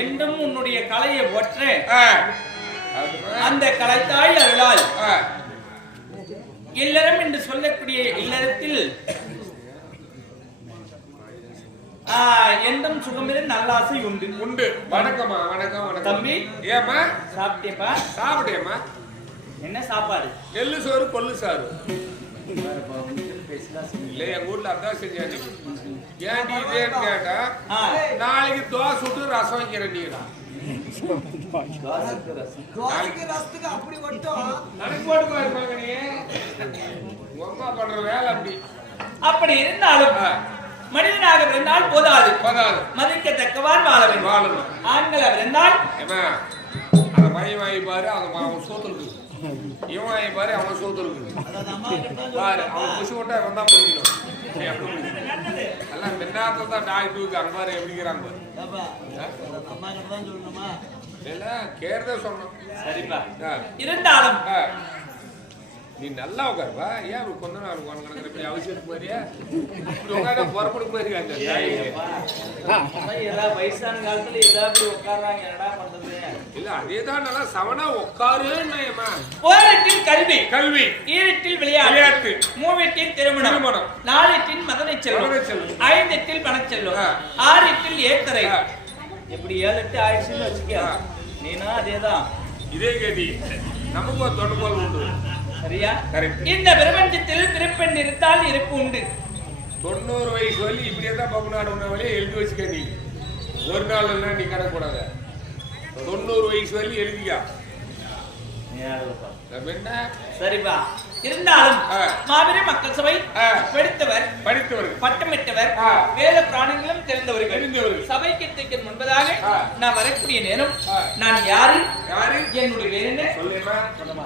என்றும் உன்னுடைய கலையை ஒற்ற அந்த கலைத்தாய் அருளால் இல்லறம் என்று சொல்லக்கூடிய இல்லறத்தில் என்றும் சுகமிரு நல்லாசை உண்டு உண்டு. வணக்கம்மா. வணக்கம் வணக்கம் தம்பி. ஏமா சாப்பிட்டேப்பா? சாப்பிட்டேம்மா. என்ன சாப்பாடு? எள்ளு சோறு கொள்ளு சாறு. இல்ல எங்க ஊர்ல அதான் செஞ்சாங்க. ஏன்டி இதேன்னு கேட்டா நாளைக்கு தோசை சுட்டு ரசம் வைக்கிறேன் நீடா. அப்படி மட்டும் எனக்கு போட்டு இருப்பாங்க. நீ அம்மா பண்ற வேலை அப்படி. அப்படி இருந்தாலும் மனிதனாக பிறந்தால் போதாது, மதிக்கத்தக்கவான் வாழ வேண்டும். வாழணும். ஆண்கள் இருந்தால் அந்த மையம் வாங்கி பாரு, அவன் சோத்துருக்கு. இவன் வாங்கி பாரு, அவன் சோத்துருக்கு. பாரு அவன் புஷு விட்டா இவன் தான் பிடிக்கணும். எல்லாம் மின்னாத்த தான் டாக்டருக்கு அங்க பாரு எப்படிங்கிறாங்க பாரு. கேரதே சொன்னோம். சரிப்பா. இருந்தாலும் நீ நல்லா உட்காருப்பா. ஏன் அப்படி கொஞ்ச நாள் உட்காந்து இப்படி அவசியத்துக்கு மாதிரியா இப்படி உட்காந்து புறப்படுக்கு மாதிரி ஏதாவது வயசான காலத்துல ஏதாவது உட்கார்றாங்க என்னடா பண்றது? இல்ல அதேதான் நல்லா சவனா உட்காருன்னா ஓரிட்டில் கல்வி கல்வி, ஈரிட்டில் விளையாட்டு, மூவிட்டில் திருமணம், நாலிட்டில் மதனை செல்வம், ஐந்திட்டில் பணச்செல்வம், ஆறிட்டில் ஏத்தரை. எப்படி 7-8 ஆயிடுச்சுன்னு வச்சுக்க. நீனா அதேதான். இதே கேட்டி நமக்கு ஒரு தொடுகோல் உண்டு. சரியா? கரெக்ட். இந்த பிரபஞ்சத்தில் திருப்பெண் இருந்தால் இருப்பு உண்டு. 90 வயசு வழி இப்படியே தான் பகுநாடு உன்ன வழியை எழுதி வச்சுக்க. நீ ஒரு நாள் எல்லாம் நீ கணக்கு போடாத. 90 வயசு வழி எழுதியா சரிப்பா. இருந்தாலும் மாபெரும் மக்கள் சபை படித்தவர் பட்டமிட்டவர் வேத பிராணங்களும் தெரிந்தவர்கள் சபைக்கு முன்பதாக நான் வரக்கூடிய நேரம் நான் யாரு என்னுடைய வேறு என்ன சொல்லுமா?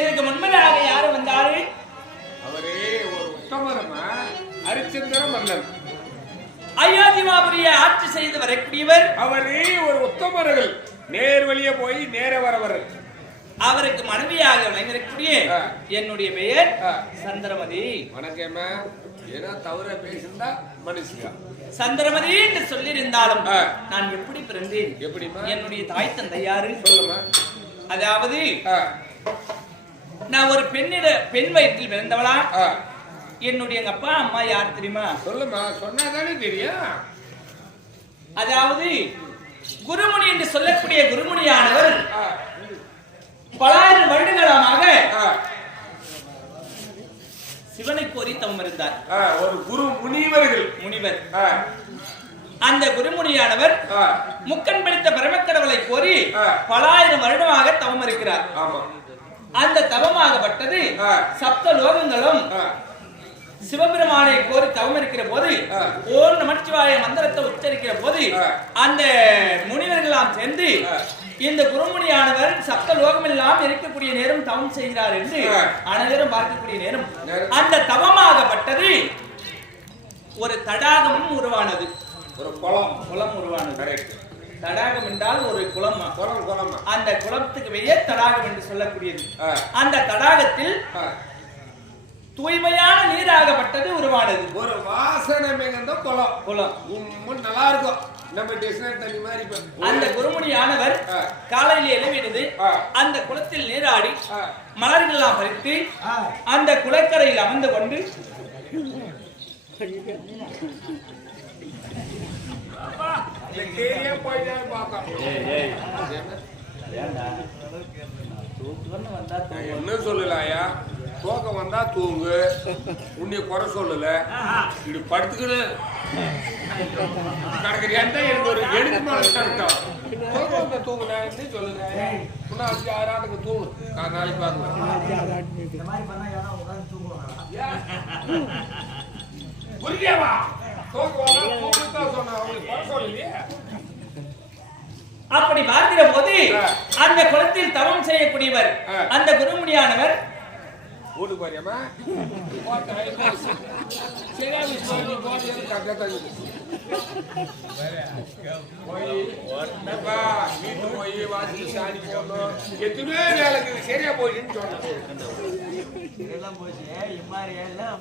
இதுக்கு முன்பதாக யாரு வந்தாரு? அவரே ஒரு உத்தமரமா ஹரிச்சந்திர மன்னன் அயோத்தியாபுரிய ஆட்சி செய்து வரக்கூடியவர். அவரே ஒரு உத்தமர்கள் நேர் வழியே போய் நேர வரவர். அவருக்கு மனைவியாக விளங்கக்கூடிய என்னுடைய பெயர் சந்திரமதி. வணக்கம்மா. ஏன்னா தவற பேசிருந்தா மனுஷியா சந்திரமதி என்று சொல்லியிருந்தாலும் நான் எப்படி பிறந்தேன்? எப்படிமா? என்னுடைய தாய் தந்தை யாரு சொல்லுமா? அதாவது நான் ஒரு பெண் வயிற்றில் பிறந்தவளா? என்னுடைய அப்பா அம்மா யார் தெரியுமா? சொல்லுமா. சொன்னாதானே தெரியும். அதாவது குருமுனி என்று சொல்லக்கூடிய குருமுனியானவர் பலாயிரம் வருடங்களாக சிவனை கோரி தவம் இருந்தார். ஒரு குரு முனிவர். அந்த குருமுனியானவர் முக்கன் பிடித்த பிரமக்கடவுளை கோரி பலாயிரம் வருடமாக தவம் இருக்கிறார். அந்த தவமாகப்பட்டது சப்த லோகங்களும் சிவபெருமானை கோரி தவம் இருக்கிற போது ஓம் நமச்சிவாய மந்திரத்தை உச்சரிக்கிற போது அந்த முனிவர்களாம் சேர்ந்து இந்த குருமுனியானவர் சப்த லோகம் எல்லாம் இருக்கக்கூடிய நேரம் தவம் செய்கிறார் என்று அனைவரும் பார்க்கக்கூடிய நேரம் அந்த தவமாகப்பட்டது ஒரு தடாகமும் உருவானது. ஒரு குளம் உருவானது. தடாகம் என்றால் ஒரு குளம். அந்த குளத்துக்கு பெயர் தடாகம் என்று சொல்லக்கூடியது. அந்த தடாகத்தில் தூய்மையான நீராகப்பட்டது உருவானது. ஒரு வாசனை மிகுந்த குளம் நல்லா இருக்கும். நம்ம டிஷனரி தண்ணி மாதிரி. அந்த குருமுனியானவர் காலையில் எழுவிடுது அந்த குளத்தில் நீராடி மலர்கள் எல்லாம் பறித்து அந்த குளக்கரையில் அமர்ந்து கொண்டு என்ன சொல்லலாயா? தூக்கம் வந்தா தூங்கு. உன்னை குறை சொல்லல. இப்படி படுத்துக்கிட்டு கிடக்குறியான்டா எனக்கு ஒரு எழுத்து மேல தடுத்தான். தூக்கம் வந்தா தூங்குனேன் சொல்லுங்க. இன்னும் 5-6 ஆண்டுக்கு தூங்கு. நாளைக்கு பாருங்க. புரியவா? தூக்கம் வந்தா தூங்குதான் சொன்ன. அவங்களுக்கு குறை சொல்லலையே. அப்படி பார்க்கிற போது அந்த குளத்தில் தவம் செய்யக்கூடியவர் அந்த குருமுனியானவர் வீட்டுக்கு பாரியாமா? சரியா அப்பா, வீட்டு போய் வாசல் சாணி போடணும் எத்தனையோ வேலைக்கு சரியா போயிடுன்னு சொன்னேன் எல்லாம் போச்சு இம்மாரி எல்லாம்